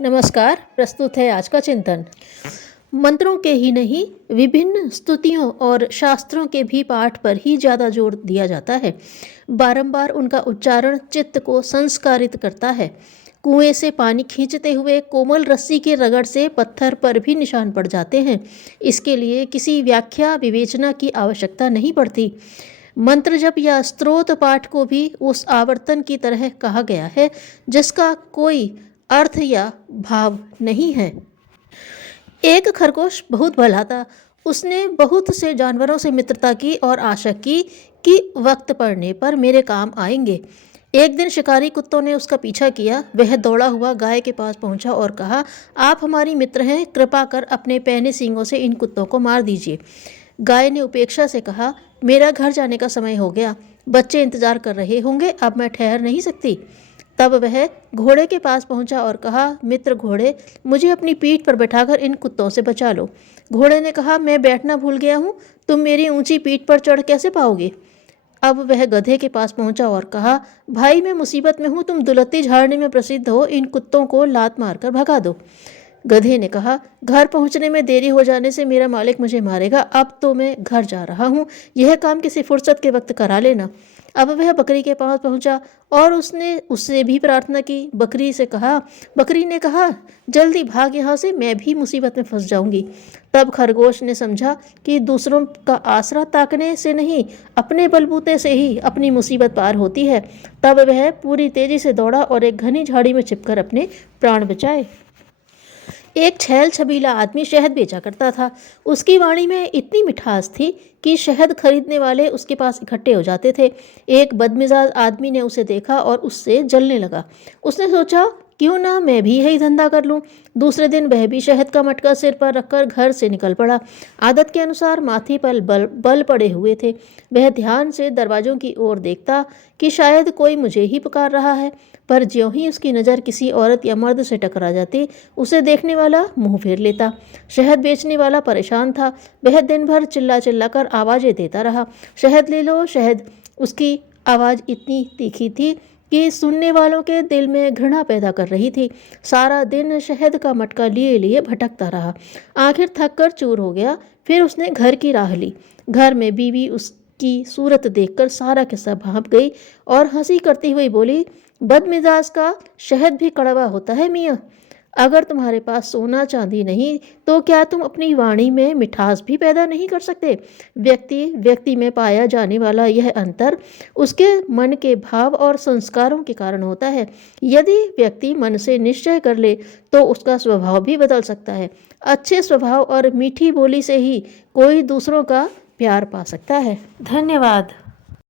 नमस्कार। प्रस्तुत है आज का चिंतन। मंत्रों के ही नहीं, विभिन्न स्तुतियों और शास्त्रों के भी पाठ पर ही ज़्यादा जोर दिया जाता है। बारंबार उनका उच्चारण चित्त को संस्कारित करता है। कुएं से पानी खींचते हुए कोमल रस्सी के रगड़ से पत्थर पर भी निशान पड़ जाते हैं। इसके लिए किसी व्याख्या विवेचना की आवश्यकता नहीं पड़ती। मंत्र जप या स्तोत्र पाठ को भी उस आवर्तन की तरह कहा गया है जिसका कोई अर्थ या भाव नहीं है। एक खरगोश बहुत भला था। उसने बहुत से जानवरों से मित्रता की और आशा की कि वक्त पड़ने पर मेरे काम आएंगे। एक दिन शिकारी कुत्तों ने उसका पीछा किया। वह दौड़ा हुआ गाय के पास पहुंचा और कहा, आप हमारी मित्र हैं, कृपा कर अपने पैने सींगों से इन कुत्तों को मार दीजिए। गाय ने उपेक्षा से कहा, मेरा घर जाने का समय हो गया, बच्चे इंतजार कर रहे होंगे, अब मैं ठहर नहीं सकती। तब वह घोड़े के पास पहुंचा और कहा, मित्र घोड़े, मुझे अपनी पीठ पर बैठाकर इन कुत्तों से बचा लो। घोड़े ने कहा, मैं बैठना भूल गया हूँ, तुम मेरी ऊंची पीठ पर चढ़ कैसे पाओगे। अब वह गधे के पास पहुंचा और कहा, भाई मैं मुसीबत में हूँ, तुम दुलत्ती झाड़ने में प्रसिद्ध हो, इन कुत्तों को लात मारकर भगा दो। गधे ने कहा, घर पहुंचने में देरी हो जाने से मेरा मालिक मुझे मारेगा, अब तो मैं घर जा रहा हूँ, यह काम किसी फुर्सत के वक्त करा लेना। अब वह बकरी के पास पहुंचा और उसने उससे भी प्रार्थना की। बकरी ने कहा, जल्दी भाग यहाँ से, मैं भी मुसीबत में फंस जाऊंगी। तब खरगोश ने समझा कि दूसरों का आसरा ताकने से नहीं, अपने बलबूते से ही अपनी मुसीबत पार होती है। तब वह पूरी तेजी से दौड़ा और एक घनी झाड़ी में छिपकर अपने प्राण बचाए। एक छैल छबीला आदमी शहद बेचा करता था। उसकी वाणी में इतनी मिठास थी कि शहद खरीदने वाले उसके पास इकट्ठे हो जाते थे। एक बदमिजाज आदमी ने उसे देखा और उससे जलने लगा। उसने सोचा, क्यों ना मैं भी यही धंधा कर लूं। दूसरे दिन वह भी शहद का मटका सिर पर रखकर घर से निकल पड़ा। आदत के अनुसार माथे पर बल पड़े हुए थे। वह ध्यान से दरवाजों की ओर देखता कि शायद कोई मुझे ही पुकार रहा है, पर ज्यों ही उसकी नज़र किसी औरत या मर्द से टकरा जाती, उसे देखने वाला मुंह फेर लेता। शहद बेचने वाला परेशान था। वह दिन भर चिल्ला चिल्ला कर आवाज़ें देता रहा, शहद ले लो शहद। उसकी आवाज़ इतनी तीखी थी कि सुनने वालों के दिल में घृणा पैदा कर रही थी। सारा दिन शहद का मटका लिए लिए भटकता रहा। आखिर थक कर चूर हो गया। फिर उसने घर की राह ली। घर में बीवी उसकी सूरत देखकर सारा किस्सा भाप गई और हंसी करती हुई बोली, बदमिजाज का शहद भी कड़वा होता है मियाँ। अगर तुम्हारे पास सोना चांदी नहीं तो क्या तुम अपनी वाणी में मिठास भी पैदा नहीं कर सकते। व्यक्ति व्यक्ति में पाया जाने वाला यह अंतर उसके मन के भाव और संस्कारों के कारण होता है। यदि व्यक्ति मन से निश्चय कर ले तो उसका स्वभाव भी बदल सकता है। अच्छे स्वभाव और मीठी बोली से ही कोई दूसरों का प्यार पा सकता है। धन्यवाद।